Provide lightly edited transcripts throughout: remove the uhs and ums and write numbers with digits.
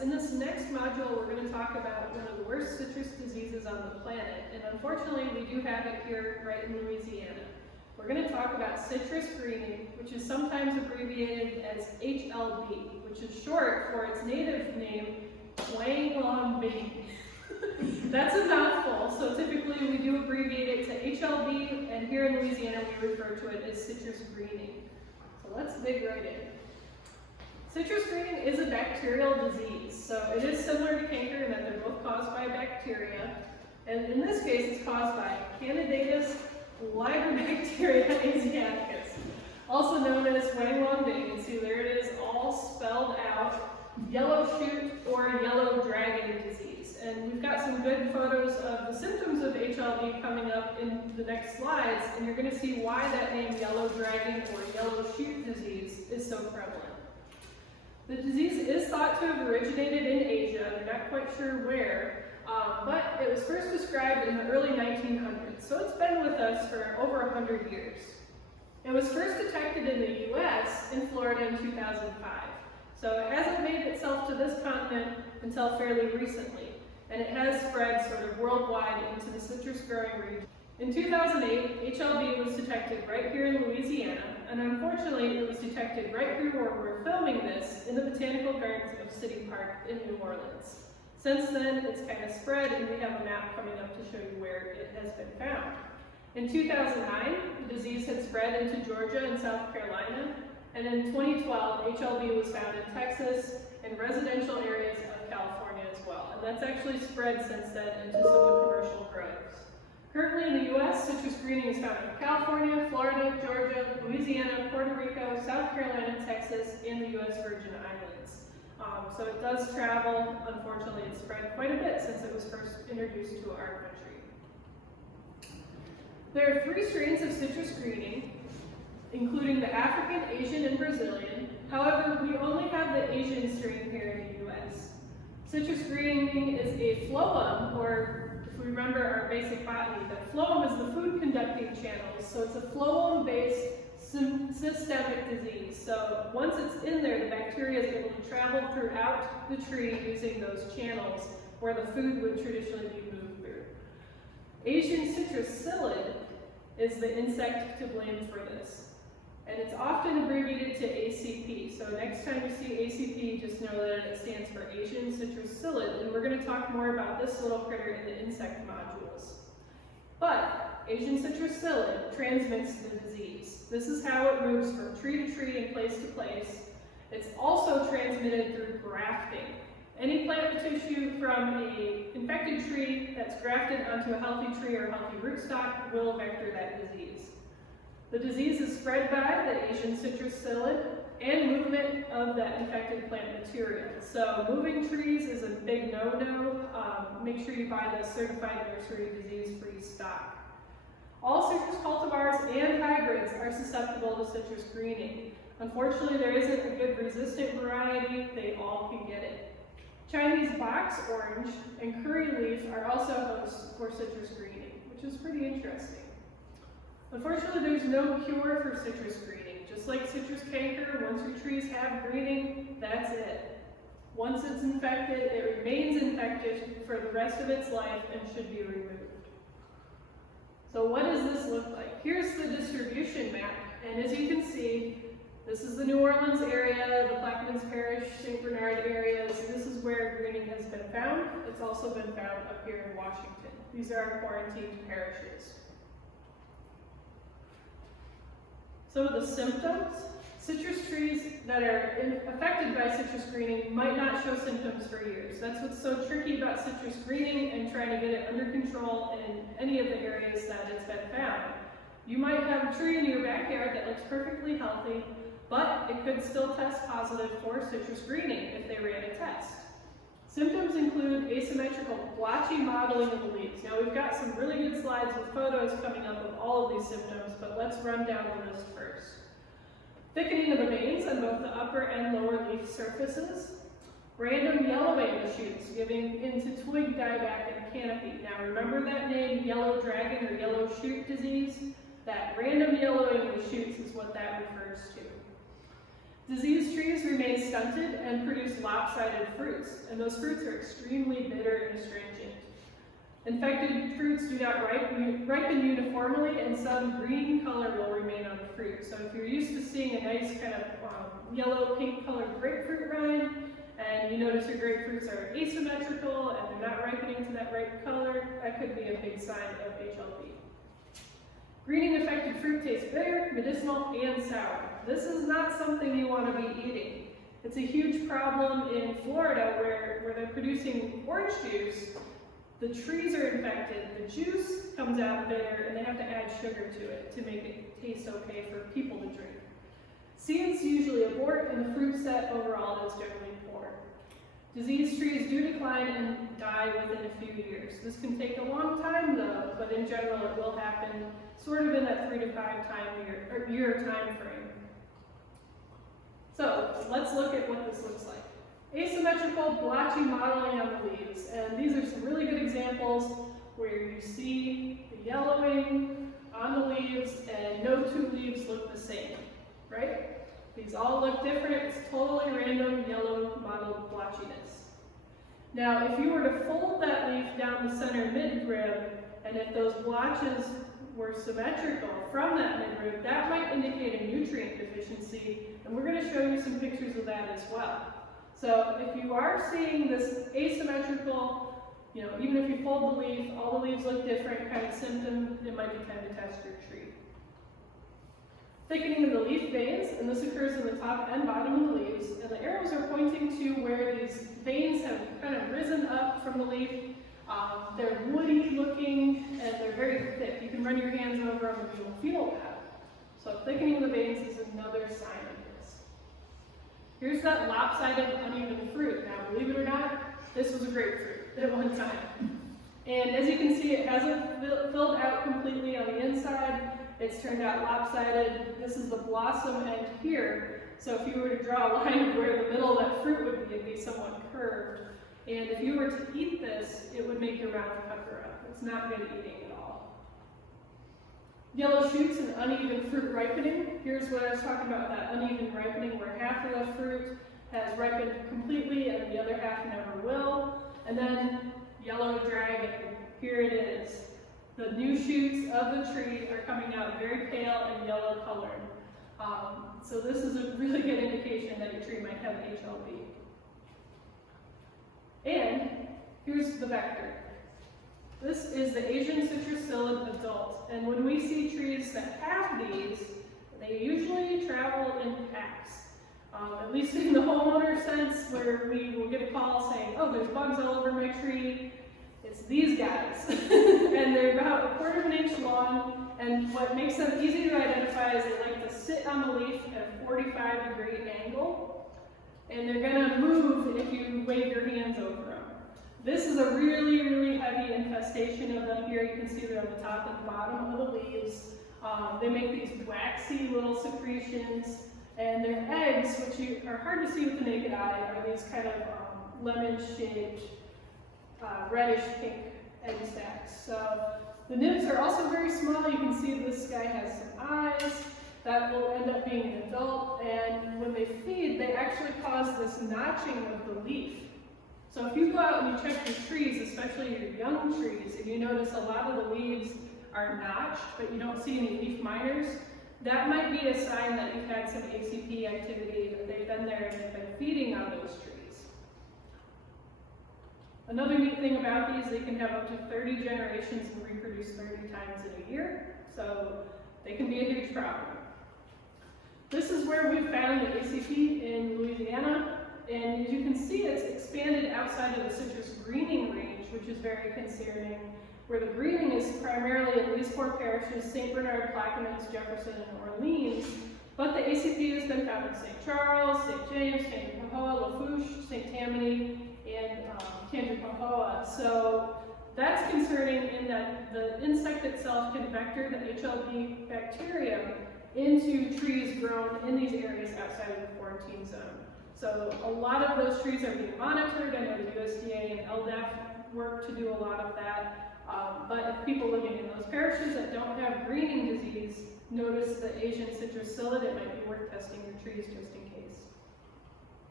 In this next module, we're going to talk about one of the worst citrus diseases on the planet, and unfortunately we do have it here right in Louisiana. We're going to talk about citrus greening, which is sometimes abbreviated as HLB, which is short for its native name, Huang Long Bing. That's a mouthful, so typically we do abbreviate it to HLB, and here in Louisiana we refer to it as citrus greening. So let's dig right in. Citrus greening is a bacterial disease, so it is similar to canker in that they're both caused by bacteria, and in this case it's caused by Candidatus Liberibacteria asiaticus, also known as Huang Long Bing. And see, there it is, all spelled out, yellow shoot or yellow dragon disease. And we've got some good photos of the symptoms of HLB coming up in the next slides, and you're going to see why that name yellow dragon or yellow shoot disease is so prevalent. The disease is thought to have originated in Asia. They're not quite sure where, but it was first described in the early 1900s, so it's been with us for over 100 years. It was first detected in the US in Florida in 2005, so it hasn't made itself to this continent until fairly recently, and it has spread sort of worldwide into the citrus growing region. In 2008, HLB was detected right here in Louisiana, and unfortunately it was detected right here where we're filming this, in the Botanical Gardens of City Park in New Orleans. Since then, it's kind of spread, and we have a map coming up to show you where it has been found. In 2009, the disease had spread into Georgia and South Carolina, and in 2012, HLB was found in Texas and residential areas of California as well, and that's actually spread since then into some of the commercial groves. Currently in the U.S., citrus greening is found in California, Florida, Georgia, Louisiana, Puerto Rico, South Carolina, Texas, and the U.S. Virgin Islands. So it does travel. Unfortunately, it's spread quite a bit since it was first introduced to our country. There are 3 strains of citrus greening, including the African, Asian, and Brazilian. However, we only have the Asian strain here in the U.S. Citrus greening is a phloem, or if we remember our basic botany, that phloem is the food conducting channels, so it's a phloem-based systemic disease. So once it's in there, the bacteria is able to travel throughout the tree using those channels where the food would traditionally be moved through. Asian citrus psyllid is the insect to blame for this, and it's often abbreviated to ACP. So next time you see ACP, just know that it stands for Asian citrus psyllid, and we're going to talk more about this little critter in the insect modules. But Asian citrus psyllid transmits the disease. This is how it moves from tree to tree and place to place. It's also transmitted through grafting. Any plant tissue from an infected tree that's grafted onto a healthy tree or healthy rootstock will vector that disease. The disease is spread by the Asian citrus psyllid and movement of that infected plant material. So moving trees is a big no-no. Make sure you buy the certified nursery disease-free stock. All citrus cultivars and hybrids are susceptible to citrus greening. Unfortunately, there isn't a good resistant variety. They all can get it. Chinese box orange and curry leaf are also hosts for citrus greening, which is pretty interesting. Unfortunately, there's no cure for citrus greening. Just like citrus canker, once your trees have greening, that's it. Once it's infected, it remains infected for the rest of its life and should be removed. So what does this look like? Here's the distribution map, and as you can see, this is the New Orleans area, the Plaquemines Parish, St. Bernard areas. This is where greening has been found. It's also been found up here in Washington. These are our quarantined parishes. Some of the symptoms. Citrus trees that are affected by citrus greening might not show symptoms for years. That's what's so tricky about citrus greening and trying to get it under control in any of the areas that it's been found. You might have a tree in your backyard that looks perfectly healthy, but it could still test positive for citrus greening if they ran a test. Symptoms include asymmetrical, blotchy mottling of the leaves. Now we've got some really good slides with photos coming up of all of these symptoms, but let's run down the list first. Thickening of the veins on both the upper and lower leaf surfaces. Random yellowing of the shoots, giving into twig dieback and canopy. Now remember that name, yellow dragon or yellow shoot disease? That random yellowing of the shoots is what that refers to. Diseased trees remain remain stunted and produce lopsided fruits, and those fruits are extremely bitter and astringent. Infected fruits do not ripen uniformly, and some green color will remain on the fruit. So if you're used to seeing a nice kind of yellow-pink colored grapefruit rind, and you notice your grapefruits are asymmetrical and they're not ripening to that ripe color, that could be a big sign of HLB. Greening affected fruit tastes bitter, medicinal, and sour. This is not something you want to be eating. It's a huge problem in Florida where they're producing orange juice. The trees are infected, the juice comes out bitter, and they have to add sugar to it to make it taste okay for people to drink. Seeds usually abort, and the fruit set overall is generally poor. Diseased trees do decline and die within a few years. This can take a long time though, but in general it will happen sort of in that 3 to 5 year time frame. So let's look at what this looks like. Asymmetrical, blotchy mottling on the leaves, and these are some really good examples where you see the yellowing on the leaves and no two leaves look the same, right? These all look different. It's totally random yellow mottled blotchiness. Now, if you were to fold that leaf down the center midrib, and if those blotches were symmetrical from that midrib, that might indicate a nutrient deficiency, and we're going to show you some pictures of that as well. So if you are seeing this asymmetrical, even if you fold the leaf, all the leaves look different kind of symptom, it might be time to test your tree. Thickening of the leaf veins, and this occurs in the top and bottom of the leaves, and the arrows are pointing to where these veins have kind of risen up from the leaf. They're woody looking, and they're very thick. You can run your hands over them and you'll feel that. So thickening of the veins is another sign of this. Here's that lopsided, uneven fruit. Now, believe it or not, this was a grapefruit at one time. And as you can see, it hasn't filled out completely on the inside. It's turned out lopsided. This is the blossom end here. So if you were to draw a line where the middle of that fruit would be, it'd be somewhat curved. And if you were to eat this, it would make your mouth pucker up. It's not good eating at all. Yellow shoots and uneven fruit ripening. Here's what I was talking about, that uneven ripening, where half of the fruit has ripened completely and the other half never will. And then yellow dragon, here it is. The new shoots of the tree are coming out very pale and yellow colored. So this is a really good indication that your tree might have HLB. And here's the vector. This is the Asian citrusillid adult. And when we see trees that have these, they usually travel in packs. At least in the homeowner sense, where we will get a call saying, oh, there's bugs all over my tree. It's these guys. And they're about 1/4 of an inch long. And what makes them easy to identify is they like to sit on the leaf at a 45-degree angle. And they're going to move if you wave your hands over them. This is a really, really heavy infestation of them here. You can see they're on the top and bottom of the leaves. They make these waxy little secretions. And their eggs, which are hard to see with the naked eye, are these kind of lemon-shaped, reddish pink egg sacs. So the nymphs are also very small. You can see this guy has some eyes. That will end up being an adult, and when they feed, they actually cause this notching of the leaf. So if you go out and you check your trees, especially your young trees, and you notice a lot of the leaves are notched, but you don't see any leaf minors, that might be a sign that you've had some ACP activity, that they've been there and they've been feeding on those trees. Another neat thing about these, they can have up to 30 generations and reproduce 30 times in a year, so they can be a huge problem. This is where we found the ACP in Louisiana, and as you can see, it's expanded outside of the citrus greening range, which is very concerning, where the greening is primarily in these 4 parishes, St. Bernard, Plaquemines, Jefferson, and Orleans, but the ACP has been found in St. Charles, St. James, Tangipahoa, Lafourche, St. Tammany, and Tangipahoa. So that's concerning in that the insect itself can vector the HLB bacterium into trees grown in these areas outside of the quarantine zone. So a lot of those trees are being monitored. I know the USDA and LDAF work to do a lot of that. But if people living in those parishes that don't have greening disease notice the Asian citrus psyllid, it might be worth testing your trees just in case.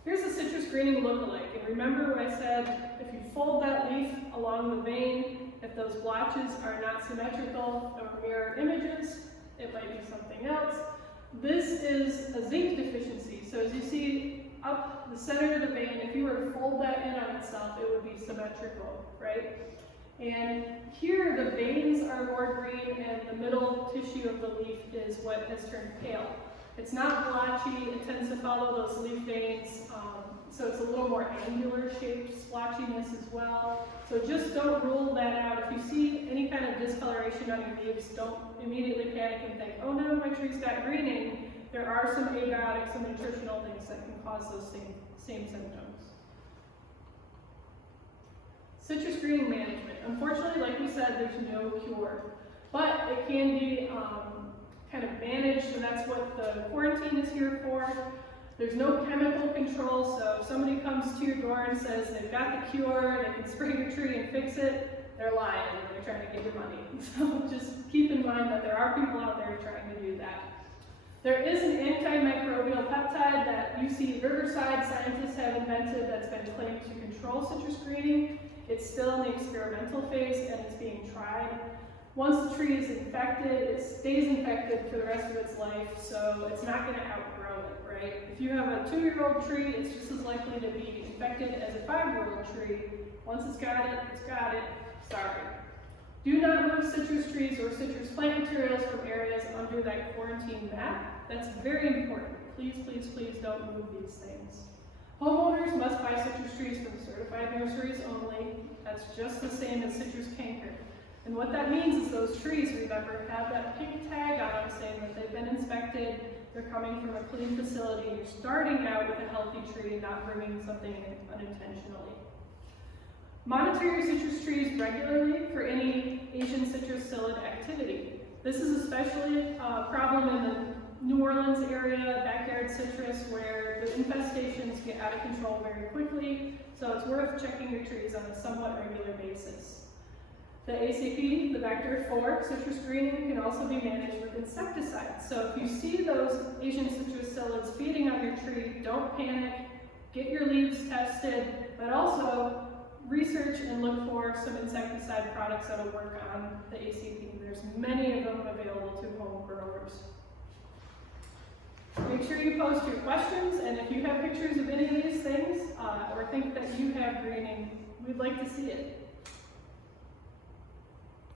Here's a citrus greening lookalike, and remember what I said, if you fold that leaf along the vein, if those blotches are not symmetrical or mirror images, it might be something else. This is a zinc deficiency, so as you see up the center of the vein, if you were to fold that in on itself, it would be symmetrical, right? And here the veins are more green and the middle tissue of the leaf is what has turned pale. It's not blotchy, it tends to follow those leaf veins, so it's a little more angular shaped splotchiness as well. So just don't rule that out. If you see any kind of discoloration on your leaves, don't immediately panic and think, oh no, my tree's got greening. There are some abiotic, some nutritional things that can cause those same symptoms. Citrus greening management. Unfortunately, like we said, there's no cure, but it can be kind of managed, and that's what the quarantine is here for. There's no chemical control, so if somebody comes to your door and says they've got the cure, they can spray your tree and fix it, they're lying, they're trying to get your money. So just keep in mind that there are people out there trying to do that. There is an antimicrobial peptide that UC Riverside scientists have invented that's been claimed to control citrus greening. It's still in the experimental phase and it's being tried. Once the tree is infected, it stays infected for the rest of its life, so it's not going to outgrow it, right? If you have a 2-year-old tree, it's just as likely to be infected as a 5-year-old tree. Once it's got it, sorry. Do not move citrus trees or citrus plant materials from areas under that quarantine map. That's very important. Please, please, please don't move these things. Homeowners must buy citrus trees from certified nurseries only. That's just the same as citrus canker. And what that means is those trees, remember, have that pink tag on them saying that they've been inspected, they're coming from a clean facility, you're starting out with a healthy tree, not bringing something in unintentionally. Monitor your citrus trees regularly for any Asian citrus psyllid activity. This is especially a problem in the New Orleans area, backyard citrus, where the infestations get out of control very quickly, so it's worth checking your trees on a somewhat regular basis. The ACP, the vector for citrus greening, can also be managed with insecticides. So if you see those Asian citrus psyllids feeding on your tree, don't panic, get your leaves tested, but also research and look for some insecticide products that will work on the ACP. There's many of them available to home growers. Make sure you post your questions, and if you have pictures of any of these things, or think that you have greening, we'd like to see it.